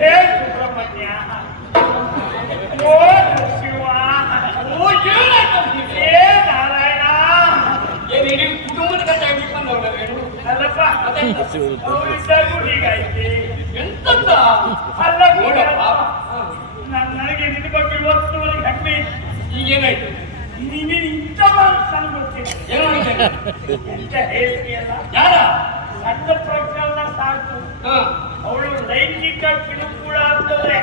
ಹೇ ಸುಬ್ರಹ್ಮಣ್ಯ ಓ ಶಿವ ಓ ನಿನಗೆ? ನಾರಾಯಣ ಏನ್ ಇಡೀ ಕುಟುಂಬದ ಕಥೆ ಹೆಣ್ಣು? ಅಲ್ಲಪ್ಪ? ಅವರಿದ್ದಾಗೂ ಹೀಗಾಯ್ತು ನನಗೆ ನಿನ್ನ ಬಗ್ಗೆ ಇವತ್ತುವರೆಗೆ ಹೆಮ್ಮೆ. ಈಗೇನಾಯ್ತು ನೀನು ಇಂಥ ಮಾತು ನನಗೆ ಗೊತ್ತಿಲ್ಲ ಏನು ಹೇಳ್ತೀಯಲ್ಲ ಯಾರ ಸಣ್ಣ ಪ್ರಕರಣ ಸಾಕು. ಹ. ಅವಳು ಲೈಂಗಿಕ ಕಿರುಕುಳ ಅಂತಂದ್ರೆ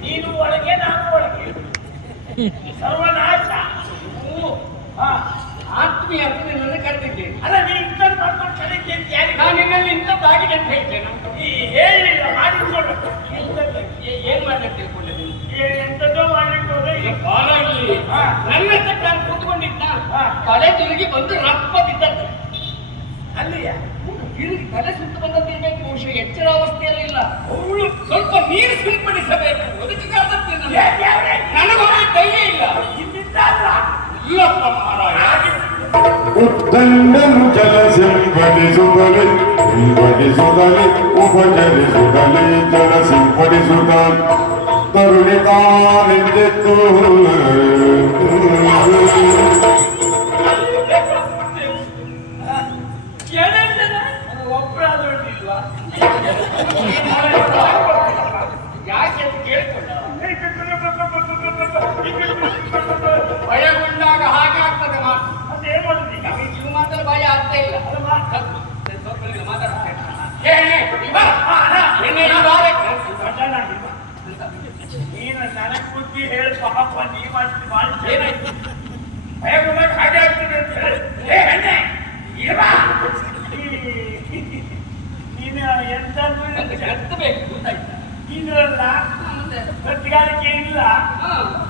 ನೀನು ಒಳಗೆ ನಾನು ಒಳಗೆ. ಸರ್ವನಾಶ. ಆತ್ಮೀಯ ಅಂತ ನಿನ್ನನ್ನು ಕರೆದಿದ್ದೇನೆ ಅಲ್ಲ ನೀ ಇಂಥದ್ದು ಮಾಡ್ಕೊಂಡು ಕರೀತಿ ಅಂತ ಯಾರಿಗೆ ನಾನು ನಿನ್ನಲ್ಲಿ ಇಂಥದ್ದಾಗಿದೆ ಅಂತ ಹೇಳ್ತೇನೆ ಹೇಳಿಲ್ಲ? ಏ- ಏನ್ ಮಾಡ್ಲಿಕ್ಕೆ ತಿಳ್ಕೊಂಡಿದ್ದೀನಿ ಏ- ಎಂತದೋ ಮಾಡ್ಲಿಕ್ಕೆ ಹೋದ್ರೆ ಬಾಲ ಇಲ್ಲಿ. ನನ್ನ ಹತ್ರ ನಾನು ಕೂತ್ಕೊಂಡಿದ್ದ. ತಲೆ ತಿರುಗಿ ಬಂದು ರಪ್ಪ ಬಿದ್ದದ್ದು ಅಲ್ಲಿಯ? ತಲೆ ಸುತ್ತು ಬಂದದ್ದಿರ್ಬೇಕು ಬಹುಶಃ ಎಚ್ಚರ ಅವಸ್ಥೆಯಲ್ಲಿ ಇಲ್ಲ. ಅವಳು ಸ್ವಲ್ಪ ನೀರು ಸಿಂಪಡಿಸಬೇಕು ಏ ನನಗೊಂದು ಧೈರ್ಯ ಇಲ್ಲ. ಇಲ್ಲಪ್ಪ ಮಹಾರಾಯ ಉತ್ತನ್ನನು ಜಲ ಸಿಂಪಡಿಸುತ್ತಲೇ ಸಿಂಪಡಿಸುತ್ತಲೇ ಉಪಚರಿಸುತ್ತಲೇ ಜಲ ಸಿಂಪಡಿಸುತ್ತ ತರುಣಿ ಯಾಕೆ ಕೇಳ್ಕೊಂಡ ಭಯಗೊಂಡಾಗ ಹಾಗೆ ಆಗ್ತದೆ ಮಾತು? ನಮಗೆ ಜೀವ ಮಾತ್ರ ಭಯ ಆಗ್ತಾ ಇಲ್ಲ ಮಾತಾಡ್ತೇನೆ. ನೀನು ನನಗ್ ಬುದ್ಧಿ ಹೇಳಿ ಪಾಪ ನೀ ಮಾಡ್ತಿ ಮಾಡಿ ಏನಾಯ್ತು? తింటున్నారా ప్రతిగారికి ఏంటిలా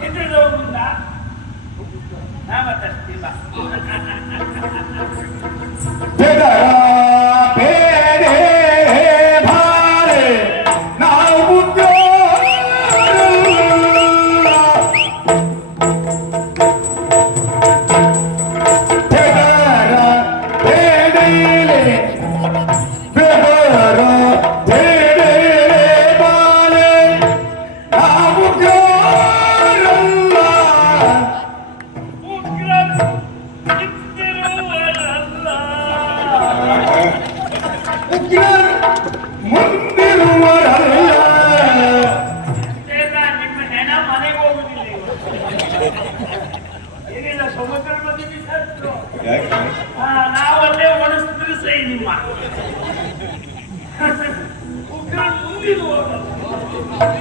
ఎదురులో ఉందా పేద ಉಗ್ರ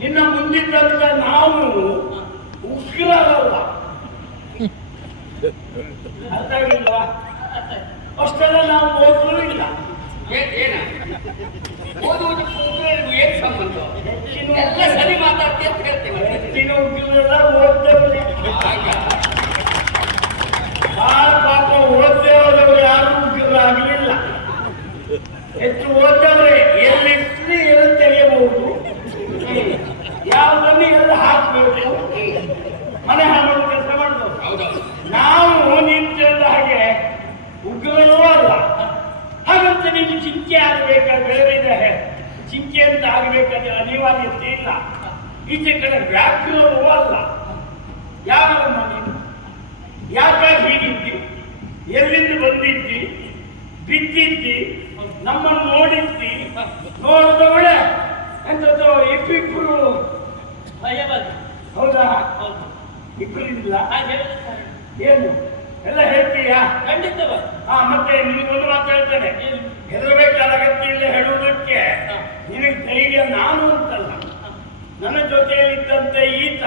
ನಿನ್ನ ಮುಂದಿದ್ದಂತ ನಾವು ಉಗ್ರರಲ್ಲ ಅರ್ಥ ಆಗಿಲ್ವಾ? ಅಷ್ಟೆಲ್ಲ ನಾವು ಓದಲೂ ಇಲ್ಲ ಏನ? ಓದುವುದಕ್ಕೂ ಉಗ್ರರಿಗೂ ಏನ್ ಸಂಬಂಧ? ಎಲ್ಲ ಸರಿ ಅಂತ ಹೇಳ್ತೇವೆ ಹೆಚ್ಚಿನ ಉಗ್ರರೆಲ್ಲ. ಯಾರು ಪಾಪ ಓದ್ದೇ ಹೋದವರು ಯಾರು ಉಗ್ರರಾಗಲಿಲ್ಲ ಹೆಚ್ಚು ಓದ್ದವರೇ ಎಲ್ಲಿ ಎಲ್ಲಿ ತೆಗೆಯಬಹುದು. ಯಾವುದನ್ನು ಎಲ್ಲ ಹಾಕಬೇಕು ಮನೆ ಹಾಳು ಕೆಲಸ ಹೌದೌದು ನಾವು ನಿಂತಿದ್ದ ಹಾಗೆ ಉಗ್ರನೂ ಅಲ್ಲ. ಹಾಗಂತ ನೀನು ಚಿಂತೆ ಆಗಬೇಕಾದ್ರೆ ಬೇರೆ ಇದೆ. ಚಿಂತೆ ಅಂತ ಆಗಬೇಕಾದ್ರೆ ಅನಿವಾರ್ಯತೆ ಇಲ್ಲ. ಈಚೆ ಕಡೆ ವ್ಯಾಘ್ರರೂ ಅಲ್ಲ. ಯಾರಮ್ಮ ನೀನು ಯಾಕಾಗಿ ಹೀಗಿದ್ದಿ? ಎಲ್ಲಿಂದ ಬಂದಿದ್ದಿ? ಬಿದ್ದಿದ್ದಿ? ನಮ್ಮನ್ನು ನೋಡಿದ್ದಿ? ನೋಡಿದವಳೆ ಎಂಥದ್ದು ಇಬ್ಬಿಬ್ಬರು ಭಯ ಬಂತು. ಹೌದಾ. ಹೌದು. ಇಬ್ಬರಿಲ್ಲ ಏನು? ಎಲ್ಲ ಹೇಳ್ತೀಯಾ? ಖಂಡಿತವಾ ಹಾ ಮತ್ತೆ ನಿನಗೊಂದು ಮಾತು ಹೇಳ್ತೇನೆ? ಹೆದರಬೇಕಾದ ಅಗತ್ಯ ಇಲ್ಲ ಹೇಳುವುದಕ್ಕೆ. ನಿನಗೆ ಧೈರ್ಯ ನಾನು ಅಂತಲ್ಲ. ನನ್ನ ಜೊತೆಯಲ್ಲಿದ್ದಂತೆ ಈತ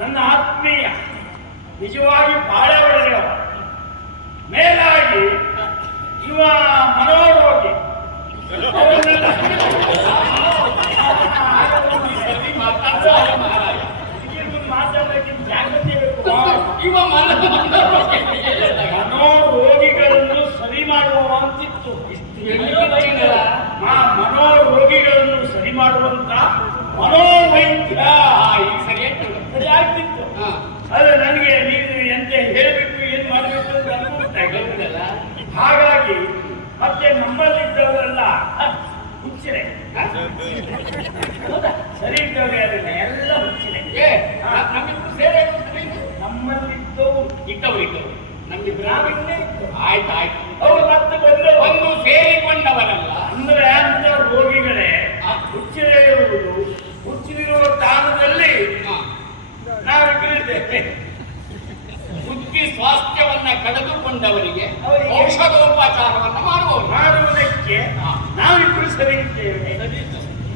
ನನ್ನ ಆತ್ಮೀಯ ನಿಜವಾಗಿ ಬಹಳ ಆ ಮನೋರೋಗಿಗಳನ್ನು ಸರಿ ಮಾಡುವಂತ ಮನೋವೈದ್ಯ. ಸರಿ ಆಗ್ತಿತ್ತು. ಹಾ. ಆದ್ರೆ ನನಗೆ ನೀನು ಎಂತ ಹೇಳ್ಬೇಕು ಏನ್ ಮಾಡ್ಬೇಕು ಅಂತ ಅನ್ಕೊಳ್ತಾ ಹಾಗಾಗಿ ಮತ್ತೆ ನಮ್ಮಲ್ಲಿದ್ದವರೆಲ್ಲ ಹುಚ್ಚಿರೆ. ಹೌದಾ? ಸರಿ ಇದ್ದವ್ರೆ ಅದನ್ನ ಎಲ್ಲ ನ- ನಮ್ಮಿಬ್ರು ಸೇರಿ? ನಮ್ಮಲ್ಲಿದ್ದವು ಇದ್ದವ್ರು ಇದ್ದವ್ರು. ನಮ್ಮಿಬ್ರು ನಾವಿಲ್ಲೇ ಇದ್ದವು. ಆಯ್ತು ಆಯ್ತು. ಅವ್ರು ಮತ್ತೆ ಬಂದವರು ಒಂದು ಸೇರಿಕೊಂಡವರಲ್ಲ. ಅಂದ್ರೆ ಅಂತ ರೋಗಿಗಳೇ ಆ ಇರುವುದು. ಹುಚ್ಚಿರುವ ಸ್ಥಾನದಲ್ಲಿ ನಾವು ಕೇಳಿದ್ದೇವೆ ಬುದ್ಧಿ ಸ್ವಾಸ್ಥ್ಯವನ್ನ ಕಳೆದುಕೊಂಡವರಿಗೆ ಔಷಧೋಪಚಾರವನ್ನ ಮಾಡುವವರು. ಮಾಡುವುದಕ್ಕೆ. ನಾವಿಬ್ಬರು ಸರಿ ಇದ್ದೇವೆ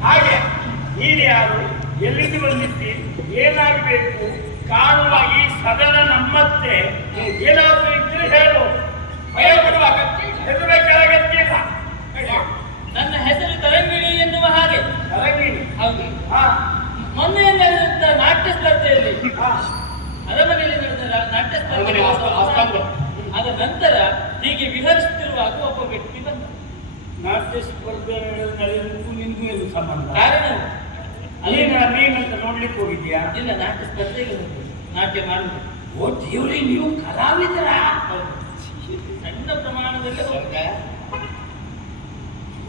ಹಾಗೆ ನೀನು ಯಾರು? ಎಲ್ಲಿಂದ ಬಂದಿದ್ದಿ? ಏನಾಗಬೇಕು? ಕಾಣುವ ಈ ಸದನ ನಮ್ಮತ್ತೆ. ಏನಾದರೂ ಇದ್ರೆ ಹೇಳು. ನನ್ನ ಹೆಸರು ತರಂಗಿಣಿ ಎನ್ನುವ ಹಾಗೆ. ಹೌದು. ಹಾ. ಮೊನ್ನೆ ನಡೆದಂತ ನಾಟ್ಯ ಸ್ಪರ್ಧೆಯಲ್ಲಿ ಆ ಅರಮನೆಯಲ್ಲಿ ನಡೆದ ನಾಟ್ಯ ಸ್ಪರ್ಧೆ. ಅರಮನೆ ಅದ ನಂತರ ಹೀಗೆ ವಿಹರಿಸುತ್ತಿರುವಾಗ ಒಬ್ಬ ವ್ಯಕ್ತಿ ಬಂದ. ನಾಟ್ಯ ಸ್ಪರ್ಧೆ ನಡೆಯೋದಕ್ಕೂ ನಿನ್ಗೂ ಇದು ಸಂಬಂಧ. ಕಾರಣ? ನೀನ ನೀನಂತ ನೋಡ್ಲಿಕ್ಕೆ ಹೋಗಿದ್ಯಾ ಇಲ್ಲ ನಾಟ್ಯ ಸ್ಪರ್ಧೆಗೆ ಇಲ್ಲ ನಾಟ್ಯ ಮಾಡುವುದು. ಓ ದೇವ್ರಿ ನೀವು ಕಲಾವಿದರ. ಸಣ್ಣ ಪ್ರಮಾಣದಲ್ಲಿ ಹೋಗ್ತಾ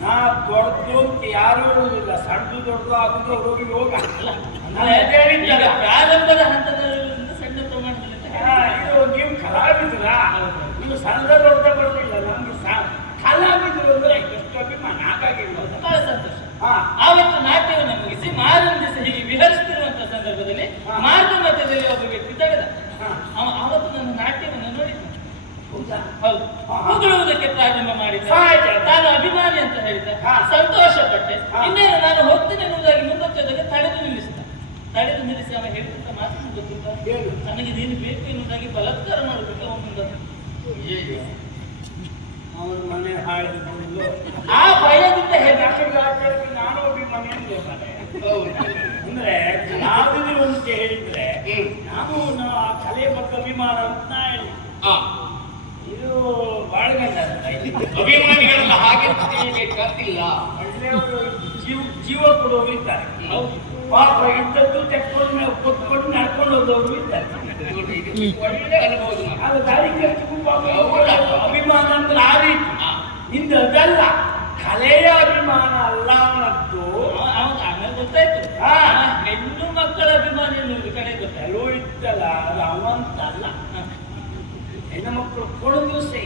ನಾ ದೊಡ್ಡದು ಅಂತ ಯಾರು ಹೇಳುವುದಿಲ್ಲ. ಸಣ್ಣದು ದೊಡ್ಡದು ಆಗುದು ಈಗ ಹೇಳಿದ್ದಲ್ಲ. ಪ್ರಾರಂಭದ ಹಂತದಲ್ಲಿ ಸಣ್ಣ ಪ್ರಮಾಣದಲ್ಲಿ ಇದು ನೀವು ಕಲಾವಿದ್ರ. ನೀವು ಸಣ್ಣ ದೊಡ್ಡ ಬರೋದಿಲ್ಲ. ನಮ್ಗೆ ಕಲಾವಿದ್ರು ಅಂದ್ರೆ ಎಷ್ಟು ಅಭಿಮಾನ. ಹಾಗಾಗಿಲ್ಲ ಬಹಳ ಸಂತೋಷ. ಆವತ್ತು ನಾಟ್ಯವನ್ನು ಮುಗಿಸಿ ಮಾರನೇ ದಿವಸ ಹೀಗೆ ವಿಹರಿಸುತ್ತಿರುವಂತಹ ಸಂದರ್ಭದಲ್ಲಿ. ಮಾರ್ಗ ಮಧ್ಯದಲ್ಲಿ ಒಬ್ಬ ವ್ಯಕ್ತಿ ತಡೆದ ಹಾ. ಅವ ಆವತ್ತು ನನ್ನ ನಾಟ್ಯವನ್ನು ನೋಡಿದ್ದ ಹೌದಾ ಹೌದು ಹಾ. ಹೊಗಳುವುದಕ್ಕೆ ಪ್ರಾರಂಭ ಮಾಡಿದ. ನಾನು ಅಭಿಮಾನಿ ಅಂತ ಹೇಳಿದ. ಸಂತೋಷ ಪಟ್ಟೆ. ಇನ್ನೇನು ನಾನು ಹೋಗ್ತೇನೆ ಎನ್ನುವುದಾಗಿ ಮುಂದೊತ್ತದಕ್ಕೆ ತಡೆದು ನಿಲ್ಲಿಸಿದ. ತಡೆದು ನಿಲ್ಲಿಸಿ ಅವನು ಹೇಳಿದಂತ ಮಾತು ಗೊತ್ತಿಲ್ಲ? ನನಗೆ ನೀನು ಬೇಕು ಎನ್ನುವುದಾಗಿ ಬಲತ್ಕಾರ ಮಾಡಬೇಕು ಅವನು ಅವನ ಮನೆ ಹಾಳಿದ್ದು ಆ ಭಯದಿಂದ ಹೇಗೆ? ನಾನು ಅಭಿಮಾನಿ ಮನೆ. ಅಂದ್ರೆ ಯಾವುದೇ ಒಂದು ಹೇಳಿದ್ರೆ ನಾನು ನಾ- ಆ ಕಲೆ ಮತ್ತು ಅಭಿಮಾನ ಅಂತ ಹೇಳಿ ಆ, ಇದು ಬಾಳ್ಗಂಡ ಅಂತ ಇದು. ಅಭಿಮಾನಿಗಳೆಲ್ಲ ಹಾಗೆ ಒಳ್ಳೆಯವರು ಜೀವ ಜೀವ ಕೊಡೋರು ಇದ್ದಾರೆ. ಪಾಪ ಇದ್ದದ್ದು ತೆಕ್ಕೊಂಡು ಮೇಲೆ ಕೊತ್ಕೊಂಡು ನಡ್ಕೊಂಡು ಹೋದವರು ಇದ್ದಾರೆ. ಒಳ್ಳೆ ಅನುಭವ ಅದು ದಾರಿ ಖರ್ಚಿಗೂ ಪಾಪ? ಅಭಿಮಾನ ಅಂದ್ರೆ ಆ ರೀತಿ. ಇಂದು ಅದಲ್ಲ. ಕಲೆಯ ಅಭಿಮಾನ ಅಲ್ಲ ಅನ್ನದ್ದು ಆಮೇಲೆ ಗೊತ್ತಾಯ್ತು. ಹೆಣ್ಣು ಮಕ್ಕಳ ಅಭಿಮಾನ ಎನ್ನುವುದು ಕಡೆ ಗೊತ್ತಾಯ್ತು ಇತ್ತಲ್ಲ ಅದು ಅವಂತಲ್ಲ. ಹೆಣ್ಣು ಮಕ್ಕಳು ಕೊಡೋದು ಸೈ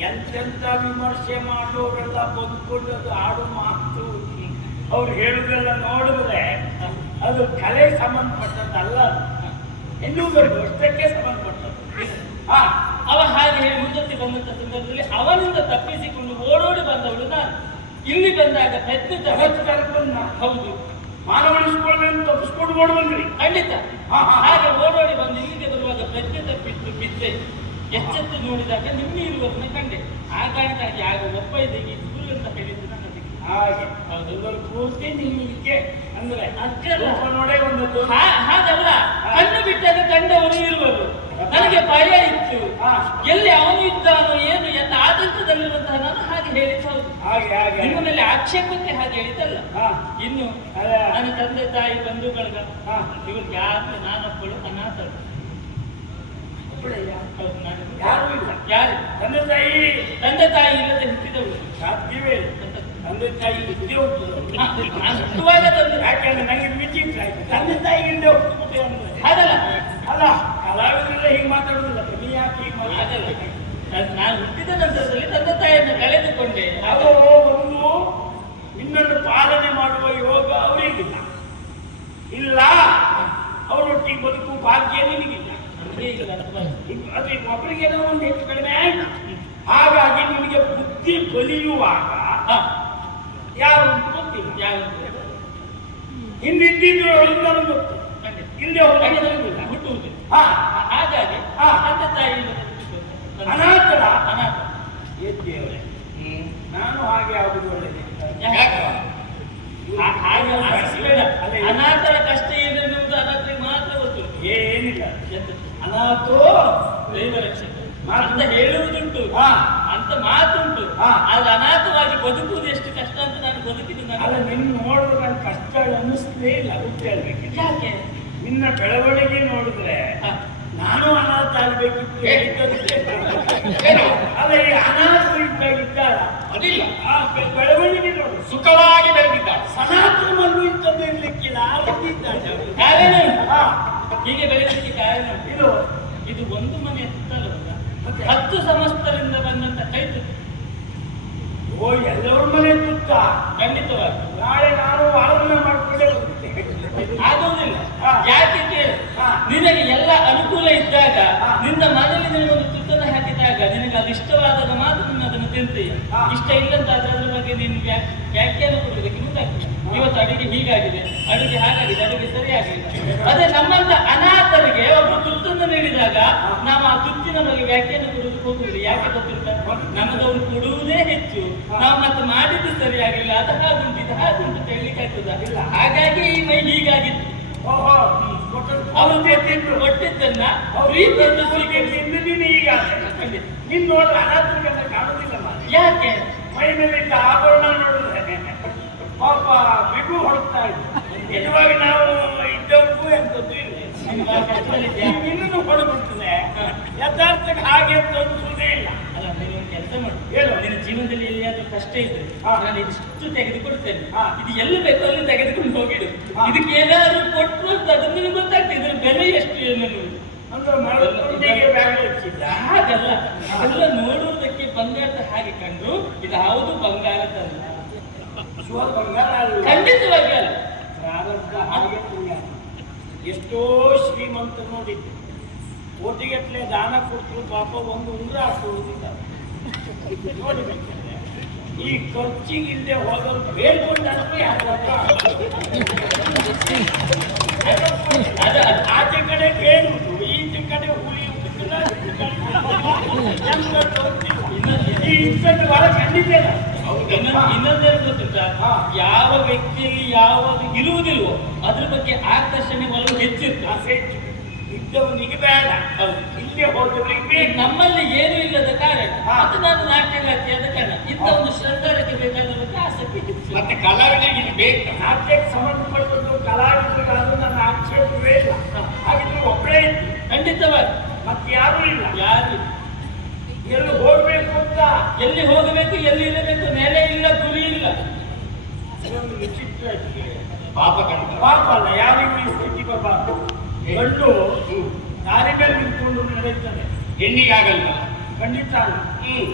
ಎಂತೆಂತ ವಿಮರ್ಶೆ ಮಾಡೋರೆಲ್ಲ ಬಂದ್ಕೊಂಡು ಅದು ಆಡು ಮಾತು. ಅವ್ರು ಹೇಳುದೆಲ್ಲ ನೋಡಿದ್ರೆ ಅದು ಕಲೆ ಸಂಬಂಧಪಟ್ಟದ್ದಲ್ಲ. ಹೆಣ್ಣುಗರಿಗೆ ಅಷ್ಟಕ್ಕೆ ಸಂಬಂಧಪಟ್ಟದ್ದು. ಆ ಅವ ಹಾಗೆ ಮುಂದಕ್ಕೆ ಬಂದಂತ ಸಂದರ್ಭದಲ್ಲಿ ಅವನಿಂದ ತಪ್ಪಿಸಿಕೊಂಡು ಓಡೋಡಿ ಬಂದವಳು ನಾನು. ಇಲ್ಲಿ ಬಂದಾಗ ಅವತ್ತು ಕರ್ಕೊಂಡ ಹೌದು. ಮಾನವ ಉಳಿಸ್ಕೊಳ್ಬೇಕು ತಪ್ಪಿಸ್ಕೊಂಡು ಓಡ್ ಬಂದ್ರಿ. ಖಂಡಿತ. ಹಾಗೆ ಓಡೋಡಿ ಬಂದು ಇಲ್ಲಿಗೆ ಬರುವಾಗ ಪ್ರಜ್ಞೆ ತಪ್ಪಿತ್ತು ಬಿದ್ದೆ ಎಚ್ಚೆತ್ತು ನೋಡಿದಾಗ ನಿಮ್ಮ ಇರುವುದನ್ನು ಕಂಡೆ. ಆ ಕಾರಣಕ್ಕಾಗಿ ಆಗ ಒಬ್ಬ ಇದೀಗ ಗುರು ಅಂತ ಹೇಳಿದ್ದು ನನ್ನ. ಹಾಗೆ. ಹೌದು. ಪೂರ್ತಿ ನಿಮಗೆ ಅಂದ್ರೆ ನೋಡೇ ಒಂದು ಹಾ- ಹಾಗಲ್ಲ. ಕಣ್ಣು ಬಿಟ್ಟಾಗ ಕಂಡವರು ಇರುವರು. ನನಗೆ ಭಯ ಇತ್ತು. ಎಲ್ಲಿ ಅವನು ಇದ್ದಾನೋ ಏನು ಎಲ್ಲ ಆತಂಕದಲ್ಲಿರುವಂತಹ ನಾನು ಹಾಗೆ ಹೇಳಿದ್ದು. ಹೌದು. ಹಾಗೆ ಹಾಗೆ. ನಿಮ್ಮನಲ್ಲಿ ಆಕ್ಷೇಪಕ್ಕೆ ಹಾಗೆ ಹೇಳಿದ್ದಲ್ಲ. ಇನ್ನು. ನನ್ನ ತಂದೆ ತಾಯಿ ಬಂಧುಗಳ ಇವ್ರಿಗೆ ಯಾರು? ನಾನೊಬ್ಬಳು ಅನಾಥಳು. ಯಾರೂ ಇಲ್ಲ. ಯಾರು ತಂದೆ ತಾಯಿ ತಂದೆ ತಾಯಿ ಇಲ್ಲದೆ ಹುಟ್ಟಿದವರು. ಸಾಧ್ಯವೇ ತಂದೆ ತಾಯಿ ಇದ್ದೇ ಹೋಗ್ತದೆ ಹುಟ್ಟುವಾಗ ತಂದೆ ಯಾಕೆಂದ್ರೆ ನನಗೆ ಮಿತಿ ತಂದೆ ತಾಯಿ ಇಲ್ಲದೆ ಹೋಗ್ತದೆ ಅಂದ್ರೆ. ಹಾಗಲ್ಲ. ಅಲ್ಲ ಕಲಾವಿದರೆಲ್ಲ ಹೀಗೆ ಮಾತಾಡೋದಿಲ್ಲ. ನೀ ಯಾಕೆ ಹೀಗೆ ಮಾತಾಡಲ್ಲ ನಾನು- ನಾನು ಹುಟ್ಟಿದ ನಂತರದಲ್ಲಿ ತಂದೆ ತಾಯಿಯನ್ನು ಕಳೆದುಕೊಂಡೆ. ಅದು ಒಂದು ನಿನ್ನನ್ನು ಪಾಲನೆ ಮಾಡುವ ಯೋಗ ಅವರಿಗಿಲ್ಲ. ಇಲ್ಲ. ಅವರೊಟ್ಟಿಗೆ ಬದುಕು ಭಾಗ್ಯ ನಿನಗಿಲ್ಲ ನಮ್ಗೆ ಒಬ್ಬರಿಗೆ ಒಂದು ಹೆಚ್ಚು ಕಡಿಮೆ ಆಯ್ತು? ಹಾಗಾಗಿ ನಿಮಗೆ ಬುದ್ಧಿ ಬಲಿಯುವಾಗ ಯಾರು ಗೊತ್ತಿಲ್ಲ. ಯಾರು ಯಾವುದು? ಹಿಂದಿದ್ದಿದ್ರು ನನಗೆ ಗೊತ್ತು. ಹಿಂದೆ ಹೋಗಿ ನನಗೆ ಹುಟ್ಟುವುದಿಲ್ಲ ಹಾ. ಹಾಗಾಗಿ ಆ ತಂದೆ ತಾಯಿ. ಅನಾಥರ ಅನಾಥ. ಎದ್ದೇವರೆ ನಾನು ಹಾಗೆ ಆಗುದು ಒಳ್ಳೆಯದು ಹಾಗೆ. ಅನಾಥರ ಕಷ್ಟ ಏನಿಲ್ಲ. ಅನಾಥೋ ದೈವ ರಕ್ಷಕ. ಅಂತ ಹೇಳುವುದುಂಟು. ಹಾ. ಅಂತ ಮಾತುಂಟು. ಆದ್ರೆ ಅನಾಥವಾಗಿ ಬದುಕುವುದು ಎಷ್ಟು ಕಷ್ಟ ಅಂತ ನಾನು ಬದುಕಿದ್ದು ಅಲ್ಲ ನಿನ್ನ ನೋಡಿದ್ರೆ ನಾನು ಕಷ್ಟ ಅನ್ನಿಸ್ತೇ ಇಲ್ಲ ಹೇಳ್ಬೇಕು ಯಾಕೆ? ನಿನ್ನ ಬೆಳವಣಿಗೆ ನೋಡಿದ್ರೆ ನಾನು ಅನಾಥ ಆಗ್ಬೇಕಿತ್ತು ಅದೇ ಅನಾಥ ಇದ್ದಾಗಿದ್ದಾರ ಅದಿಲ್ಲ. ಆ ಬೆಳವಣಿಗೆ ನೋಡು. ಸುಖವಾಗಿ ಬೆಳೆದಿದ್ದಾಳೆ. ಸನಾತನ ಮಗು ಇಂಥದ್ದು ಇರ್ಲಿಕ್ಕಿಲ್ಲ. ಆ ಹೀಗೆ ಬೆಳೆಸಲಿಕ್ಕೆ ಕಾರಣ ಇದು ಇದು ಒಂದು ಮನೆ ಹತ್ತಲ್ಲ? ಹತ್ತು ಸಮಸ್ತರಿಂದ ಬಂದಂತ ಕೈತು ಓ ಎಲ್ಲರ ಮನೆ ತುತ್ತ. ಖಂಡಿತವಾಗಿ. ನಾಳೆ ನಾನು ಆರಾಧನೆ ಮಾಡ್ಕೊಂಡೇ ಆಗೋದಿಲ್ಲ ಆಗುವುದಿಲ್ಲ. ಯಾಕೆ ಕೇಳು? ನಿನಗೆ ಎಲ್ಲ ಅನುಕೂಲ ಇದ್ದಾಗ. ನಿನ್ನ ಮನೆಯಲ್ಲಿ ನಿನಗೊಂದು ತುತ್ತನ್ನು ಹಾಕಿದಾಗ ನಿನಗೆ ಅದು ಇಷ್ಟವಾದಾಗ ಮಾತ್ರ ನೀನು ಅದನ್ನು ತಿಂತೀಯ. ಇಷ್ಟ ಇಲ್ಲಂತಾದ್ರೆ ಅದರ ಬಗ್ಗೆ ನೀನು ವ್ಯಾ- ವ್ಯಾಖ್ಯಾನ ಕೊಡಲಿಕ್ಕೆ ಮುಂದಾಗ್ತದೆ ಇವತ್ತು ಅಡಿಗೆ ಹೀಗಾಗಿದೆ. ಅಡುಗೆ ಹಾಗಾಗಿದೆ ಅಡುಗೆ ಸರಿಯಾಗಿದೆ. ಅದೇ ನಮ್ಮಂತ ಅನಾಥರಿಗೆ ಒಬ್ಬರು ತುತ್ತನ್ನು ನೀಡಿದಾಗ ನಾವು ಆ ತುತ್ತಿನ ಬಗ್ಗೆ ವ್ಯಾಖ್ಯಾನ ಕೊಡುವುದು ಹೋಗುವುದಿಲ್ಲ. ಯಾಕೆ ಗೊತ್ತಿಲ್ಲ? ನಮಗವರು ಕೊಡುವುದೇ ಹೆಚ್ಚು. ನಾವು ಮತ್ತೆ ಮಾಡಿದ್ದು ಸರಿಯಾಗಿಲ್ಲ ಅದು ಹಾಗುಂಟು ಇದು ಹಾಗುಂಟು ಹೇಳಲಿಕ್ಕೆ ಆಗ್ತದ? ಹಾಗಾಗಿ ಈ ಮೈ ಹೀಗಾಗಿತ್ತು ಅವರು ಕೊಟ್ಟಿದ್ದು. ಕೊಟ್ಟಿದ್ದನ್ನ ಪ್ರೀತಿಯನ್ನು ಸ್ವೀಕರಿಸಿದ್ದು ನೀನು ಈಗ ನಿನ್ನ ನೋಡಿದ ನೋಡಿದ್ರೆ ಅನಾಥರಿಗೆಲ್ಲ ಕಾಣುದಿಲ್ಲ ಯಾಕೆ? ಮೈ ಮೇಲೆ ಆಭರಣ ನೋಡಿದ್ರೆ ಪಾಪ ಬಿಗು ಹೊಡ್ತಾ ಇದ್ರು ನಿಜವಾಗಿ ನಾವು ಇದ್ದವ್ರಿಗೂ ಇಲ್ಲ? ಇನ್ನೂ ಹೊಡೆದ್ಬಿಡ್ತದೆ ಯಥಾರ್ಥಕ್ಕೆ ಹಾಗೆ ಅಂತ ಅನ್ಸುವುದೇ ಇಲ್ಲ ಅಲ್ಲ ನೀನು ಕೆಲಸ ಮಾಡು ಏನು? ನಿನ್ನ ಜೀವನದಲ್ಲಿ ಎಲ್ಲಿಯಾದ್ರೂ ಕಷ್ಟ ಇದ್ರೆ. ನಾನು ಇದಿಷ್ಟು ತೆಗೆದುಕೊಡ್ತೇನೆ. ಇದು ಎಲ್ಲಿ ಬೇಕೋ ಅಲ್ಲಿ ತೆಗೆದುಕೊಂಡು ಹೋಗಿಡು. ಇದಕ್ಕೆ ಏನಾದ್ರು ಕೊಟ್ಟರು ಅಂತ ಅದು ನಿನಗೆ ಗೊತ್ತಾಗ್ತದೆ ಇದ್ರ ಬೆಲೆ ಎಷ್ಟು ಏನು ಅಂದ್ರೆ ಹಾಗಲ್ಲ ಅದೆಲ್ಲ ನೋಡುವುದಕ್ಕೆ ಬಂಗಾರದ ಹಾಗೆ ಕಂಡು ಇದು ಯಾವುದು ಬಂಗಾರದಲ್ಲ ಬಂಗಾರ. ಖಂಡಿತವಾಗಿ ಅಲ್ಲ ಪ್ರಾರಬ್ಧ ಹಾಗೆ ಪುಣ್ಯ ಎಷ್ಟೋ ಶ್ರೀಮಂತ ನೋಡಿದ್ದು ಕೋಟಿಗಟ್ಟಲೆ ದಾನ ಕೊಟ್ಟರು ಪಾಪ ಒಂದು ಉಂಗುರ ಹಾಕುವುದಿಲ್ಲ ನೋಡಿ ಈ ಖರ್ಚಿಗಿಲ್ಲದೆ ಹೋದವ್ರು ಬೇಡ್ಕೊಂಡಾದ್ರೆ ಅದ ಅದ- ಆಚೆ ಕಡೆ ಕೇಳುವುದು ಈಚೆ ಕಡೆ ಹುಲಿ ಗೊತ್ತಿಲ್ಲ. ಈ ಇಪ್ಪತ್ತು ವಾರ ಖಂಡಿತ ಇನ್ನೊಂದು ಇನ್ನೊಂದೇನು. ಯಾವ ವ್ಯಕ್ತಿಯಲ್ಲಿ ಯಾವುದು ಇರುವುದಿಲ್ವೋ ಅದ್ರ ಬಗ್ಗೆ ಆಕರ್ಷಣೆ ಒಲವು ಹೆಚ್ಚಿತ್ತು. ಆಸೆ ಇದ್ದವನಿಗೆ ಬೇಡ. ಇಲ್ಲೇ ಹೋದವನಿಗೆ ಬೇಕು ನಮ್ಮಲ್ಲಿ ಏನು ಇಲ್ಲದ ಕಾರಣ. ಅದು ನಾನು ನಾಟ್ಯಗಾತಿ ಆದ ಕಾರಣ ಇಂಥ ಒಂದು ಶೃಂಗಾರಕ್ಕೆ ಬೇಕಾದ ಬಗ್ಗೆ ಆಸಕ್ತಿ ಹೆಚ್ಚು ಮತ್ತೆ ಕಲಾವಿದರಿಗೆ ಬೇಕು. ನಾಟ್ಯಕ್ಕೆ ಸಂಬಂಧಪಟ್ಟದ್ದು ಕಲಾವಿದರಿಗಾದ್ರೂ ನನ್ನ ಆಕ್ಷೇಪವೇ ಇಲ್ಲ. ಹಾಗಿದ್ರೆ ಒಬ್ಬಳೇ ಇತ್ತು ಖಂಡಿತವಾಗಿ. ಮತ್ತೆ ಯಾರೂ ಇಲ್ಲ. ಯಾರು ಎಲ್ಲಿ ಹೋಗ್ಬೇಕು ಅಂತ? ಎಲ್ಲಿ ಹೋಗಬೇಕು ಎಲ್ಲಿ ಇರಬೇಕು ನೆಲೆ ಇಲ್ಲ ಗುರಿ ಇಲ್ಲ. ಇದೊಂದು ವಿಚಿತ್ರ. ಪಾಪ ಕಂಡ ಪಾಪ ಅಲ್ಲ ಯಾರಿಗೂ ಈ ಸ್ಥಿತಿ ಬರಬಾರ್ದು ಗಂಡು ದಾರಿ ಮೇಲೆ ನಿಂತ್ಕೊಂಡು ನಡೆಯುತ್ತಾನೆ ಹೆಣ್ಣಿಗಾಗಲ್ಲ ಖಂಡಿತ ಅಲ್ಲ.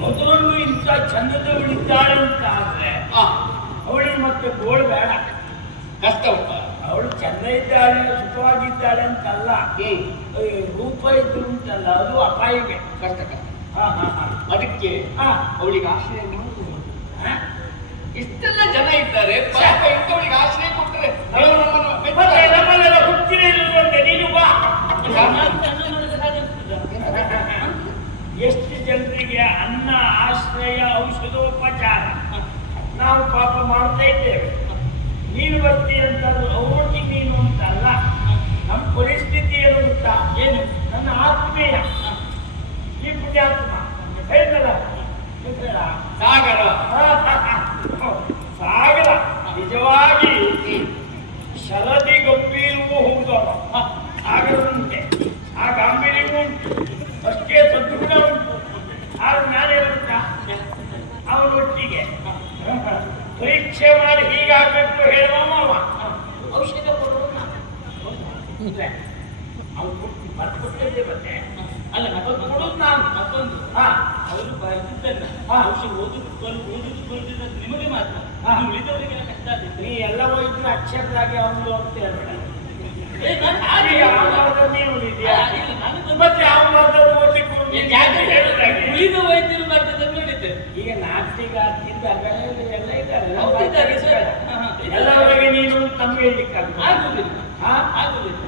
ಮೊದಲೊಂದು ಇಂಥ ಚಂದದವಳಿದ್ದಾಳೆ ಅಂತ ಆದ್ರೆ ಅವಳಿಗೆ ಮತ್ತೆ ಗೋಳು ಬೇಡ ಕಷ್ಟ ಅವಳು ಚಂದ ಇದ್ದಾಳೆ ಸುಖವಾಗಿದ್ದಾಳೆ ಅಂತಲ್ಲ ರೂಪ ಇದ್ದು ಉಂಟಲ್ಲ ಅದು ಅಪಾಯಕ್ಕೆ ಕಷ್ಟ ಕಷ್ಟ ಹಾ ಹಾ ಹಾ ಅದಕ್ಕೆ ಹಾ. ಅವಳಿಗೆ ಆಶ್ರಯ? ಇಷ್ಟೆಲ್ಲ ಜನ ಇದ್ದಾರೆ, ಪಾಪ ಇಂಥವ್ರಿಗೆ ಆಶ್ರಯ ಕೊಟ್ಟರೆ ದೇವರು ನಮ್ಮನ್ನು ಮತ್ತೆ ಮೆಚ್ಚುತ್ತಾರೆ. ನಮ್ಮಲ್ಲೆಲ್ಲ ಹುಚ್ಚಿನ ಇರುವಂತೆ ನೀನು ಬಾ ಎಷ್ಟು ಜನರಿಗೆ ಅನ್ನ, ಆಶ್ರಯ, ಔಷಧೋಪಚಾರ ನಾವು ಪಾಪ ಮಾಡ್ತಾ ಇದ್ದೇವೆ ನೀನು ಬರ್ತೀಯ ಅಂತ ಅವ್ರೊಟ್ಟಿಗೆ ನೀನು ಅಂತ ಅಲ್ಲ ನಮ್ಮ ಪರಿಸ್ಥಿತಿ ಏನು ಗೊತ್ತಾ ಏನು ನನ್ನ ಆತ್ಮೀಯ ಈ ಪುಣ್ಯಾತ್ಮ ಹೇಳಿದಲ್ಲ ಗೊತ್ತಲ್ಲ? ಸಾಗರ ಸಾಗರ ನಿಜವಾಗಿ ಶರದಿ ಗಂಭೀರವೂ ಹೌದವ ಸಾಗರ ಉಂಟೆ ಆ ಗಾಂಭೀರ್ಯವೂ ಉಂಟು ಅಷ್ಟೇ ಸದ್ಗುಣ ಉಂಟು ಆದ್ರೆ ನಾನೇ ಗೊತ್ತಾ ಅವನೊಟ್ಟಿಗೆ ಪರೀಕ್ಷೆ ಮಾಡಿ ಹೀಗಾಗಬೇಕು ಹೇಳುವ ಮಾವ ಔಷಧ ಕೊಡುವ ಅವ್ನು ಕೊಟ್ಟು ಮತ್ತೆ ಕೊಟ್ಟಿದ್ದೆ ಮತ್ತೆ. ಅಲ್ಲ ಕೊಡುದು ನಾನು ಮತ್ತೊಂದು. ಹಾ ಅವರು ಬರ್ತಿದ್ದೆ ಹಾ. ಔಷಧ ಓದುದು ಬಂದು ಓದುದು ನಿಮಗೆ ಮಾತ್ರ. ಉಳಿದವರಿಗೆಲ್ಲ ಕಷ್ಟ ಆಗುತ್ತೆ. ನೀ ಎಲ್ಲ ಹೋಯ್ತು ಅಕ್ಷರದಾಗಿ ಅವನು ಅಂತ ಮೇಡಮ್. ಉಳಿದ ವೈದ್ಯರು ಬರ್ತದನ್ನು ನೋಡಿದ್ದೆ ಈಗ ನಾಸ್ತಿಕ ಅತ್ತಿದ್ದ ಎಲ್ಲ ಇದ್ದಾರೆ ಎಲ್ಲರೊಳಗೆ ನೀನು ತಮ್ಮ ಹೇಳ್ಲಿಕ್ಕಾಗ್ತದೆ ಆಗುದಿಲ್ಲ.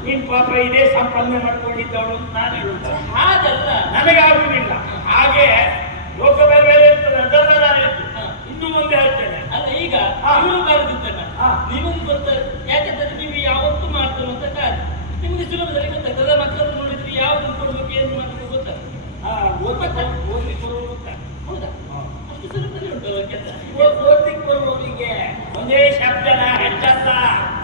ನೀನ್ ಪಾಪ ಇದೇ ಸಂಪಾದನೆ ಮಾಡ್ಕೊಂಡಿದ್ದವಳು ಅಂತ ನಾನು ಹೇಳುತ್ತೆ ಹಾಗಲ್ಲ. ನನಗಾಗುದಿಲ್ಲ ಹಾಗೆ ಲೋಕ ಬೇರೆ ಬೇರೆ ಇರ್ತದೆ ಅದೆಲ್ಲ ನಾನು ಹೇಳ್ತೀನಿ. ಹಾ. ಇನ್ನು ಮುಂದೆ ಹೇಳ್ತೇನೆ ಅಲ್ಲ ಈಗ ಹಾ. ಇವರು ಬರೆದಿದ್ದಲ್ಲ ಹಾ. ನಿಮಗೆ ಗೊತ್ತ ಯಾಕಂದ್ರೆ ನೀವು ಯಾವತ್ತು ಮಾಡ್ತೀರೋ ಅಂತ ಕಾರಣ ನಿಮಗೆ ಸುಲಭದಲ್ಲಿ ಗೊತ್ತಾಗ್ತದೆ ಮಕ್ಕಳು ನೋಡಿದ್ರೆ ಯಾವ್ದು ಕೊಡ್ಬೇಕು ಏನು ಮಾಡಬೇಕು ಗೊತ್ತಾಗ್ತದೆ ಹಾ, ಓದ್ಲಿಕ್ಕೆ ಓದ್ಲಿಕ್ಕೆ ಬರುವಂತ ಹೌದಾ ಅಷ್ಟು ಸುಲಭದಲ್ಲಿ ಉಂಟು ಅವ್ರ ಕೆಲಸ ಓದ್ಲಿಕ್ಕೆ ಬರುವವರಿಗೆ ಒಂದೇ ಶಬ್ದನ ಹೆಚ್ಚಲ್ಲ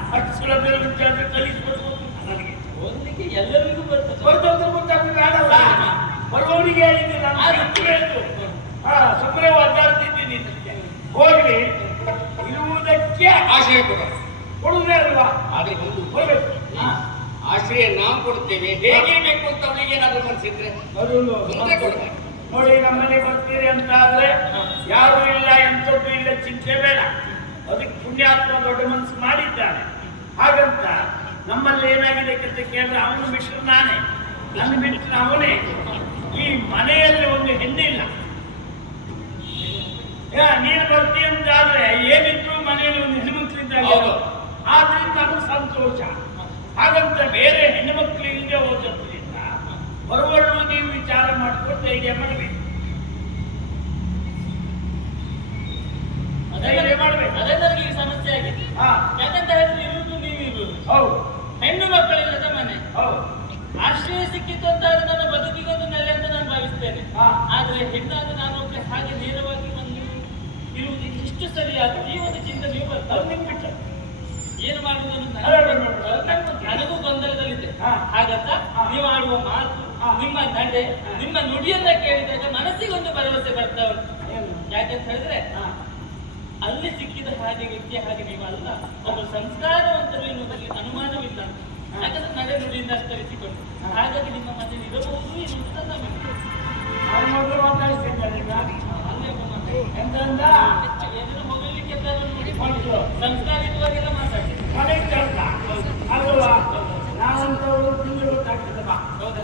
ಅಷ್ಟು ಸುಲಭದಲ್ಲಿ ಉಂಟು ಕಲಿಸ್ಬೇಕು ನನಗೆ ಓದಲಿಕ್ಕೆ ಎಲ್ಲರಿಗೂ ಬರ್ತದೆ ಬರ್ದವ್ರು ಗೊತ್ತಾಗ್ತದೆ ಬೇಡಲ್ಲ ಬರುವವರಿಗೆ ಹೇಳಿದ್ದು ನಾನು ಅಷ್ಟು ಹೇಳ್ತು ಹಾ ಸುಮ್ಮನೆ ಒದ್ದಾಡ್ತಿದ್ದೀನಿ ಅಷ್ಟೇ. ಹೋಗ್ಲಿ ಇರುವುದಕ್ಕೆ ಆಶ್ರಯ ಕೊಡೋದು. ಕೊಡುವುದೇ ಅಲ್ವಾ? ಆದ್ರೆ ಒಂದು ಹಾ ಆಶ್ರಯ ನಾವು ಕೊಡ್ತೇವೆ ಹೇಗಿರ್ಬೇಕು ಅಂತ ಅವನಿಗೆ ಏನಾದ್ರು ಮನಸ್ಸಿದ್ರೆ ತೊಂದರೆ ಕೊಡ್ಬೇಕು ನೋಡಿ ನಮ್ಮನೆ ಬರ್ತೀರಿ ಅಂತ ಆದ್ರೆ ಯಾರು ಇಲ್ಲ ಎಂಥದ್ದು ಇಲ್ಲ ಚಿಂತೆ ಬೇಡ. ಅದಕ್ಕೆ ಪುಣ್ಯಾತ್ಮ ದೊಡ್ಡ ಮನಸ್ಸು ಮಾಡಿದ್ದಾನೆ. ಹಾಗಂತ ನಮ್ಮಲ್ಲಿ ಏನಾಗಿದೆ ಅಂತ ಕೇಳಿದ್ರೆ ಅವನು ಬಿಟ್ಟರು ನಾನೇ. ನನ್ನ ಬಿಟ್ಟರು ಅವನೇ. ಈ ಮನೆಯಲ್ಲಿ ಒಂದು ಹೆಣ್ಣಿಲ್ಲ ನೀನು ಬರ್ತೀಯ ಅಂತ ಆದ್ರೆ ಏನಿದ್ರು ಮನೆಯಲ್ಲಿ ಒಂದು ಹೆಣ್ಮಕ್ಳಿದ್ದಾಗ ಹೌದು. ಆದ್ರಿಂದ ನಮಗೆ ಸಂತೋಷ ಹಾಗಂತ ಬೇರೆ ಇಲ್ಲದೆ ಹೋದ್ರಿಂದ ಬರುವಳು ನೀವು ವಿಚಾರ ಮಾಡ್ಕೊಂಡು ಧೈರ್ಯ ಮಾಡಬೇಕು ಅದೇ ಧೈರ್ಯ ಮಾಡ್ಬೇಕು ಅದೇ ನನಗೆ ಈಗ ಸಮಸ್ಯೆ ಆಗಿದೆ ಹಾ ಯಾಕಂತ ಹೇಳಿದ್ರೆ ಇರುವುದು ನೀವು ಇರುವುದು ಹೌದು ಹೆಣ್ಣು ಮಕ್ಕಳಿಲ್ಲದ ಮನೆ ಹೌದು ಆಶ್ರಯ ಸಿಕ್ಕಿತು ಅಂತ ಆದ್ರೆ ನನ್ನ ಬದುಕಿಗೊಂದು ನೆಲೆ ಅಂತ ನಾನು ಭಾವಿಸ್ತೇನೆ ಹಾ. ಆದ್ರೆ ಹೆಣ್ಣಾದ ನಾನು ಒಬ್ಬ ಹಾಗೆ ನೇರವಾಗಿ ಬಂದು ಇರುವುದು ಇಷ್ಟು ಸರಿಯಾದ ಈ ಒಂದು ಚಿಂತೆ ನೀವು ಅದು ಬರ್ತಾರೆ ನಿಮ್ ಬಿಟ್ಟು ಏನು ಮಾಡುವುದು ಅನ್ನೋದು ಅಲ್ಲ, ನನಗೆ ಅಲ್ಲ, ಅಲ್ಲ. ನನಗೂ- ನನಗೂ ಗೊಂದಲದಲ್ಲಿದೆ ಹಾ. ಹಾಗಂತ ಹಾ. ನೀವು ಆಡುವ ಮಾತು ಹಾ. ನಿಮ್ಮ ನಡೆ ಹಾ. ನಿಮ್ಮ ನುಡಿಯನ್ನ ಕೇಳಿದಾಗ ಮನಸ್ಸಿಗೊಂದು ಭರವಸೆ ಬರ್ತಾ ಉಂಟು ಏನು? ಯಾಕೆಂತ ಹೇಳಿದ್ರೆ ಹಾ. ಅಲ್ಲಿ ಸಿಕ್ಕಿದ ಹಾಗೆ ವ್ಯಕ್ತಿ ಹಾಗೆ ನೀವು ಅಲ್ಲ ಒಬ್ಬ ಸಂಸ್ಕಾರವಂತರು ಎನ್ನುವುದರಲ್ಲಿ ಅನುಮಾನವಿಲ್ಲ. ಯಾಕಂದ್ರೆ ನಡೆ ನುಡಿಯಿಂದ ಅರ್ಥವಿಸಿಕೊಂಡು ಹಾಗಾಗಿ ನಿಮ್ಮ ಮನೆ ಇರಬಹುದು ಎನ್ನುವುದು ನನ್ನ ನೋಡಿ ಹೌದು. ಸಂಸ್ಕಾರಿತವಾಗೆಲ್ಲ ಮಾತಾಡಿ. ಅಲ್ವಾ? ನಾವಂತವ್ರು ತಿಂಗಳು ಗೊತ್ತಾಗ್ತದೆ ಬಾ. ಹೌದಾ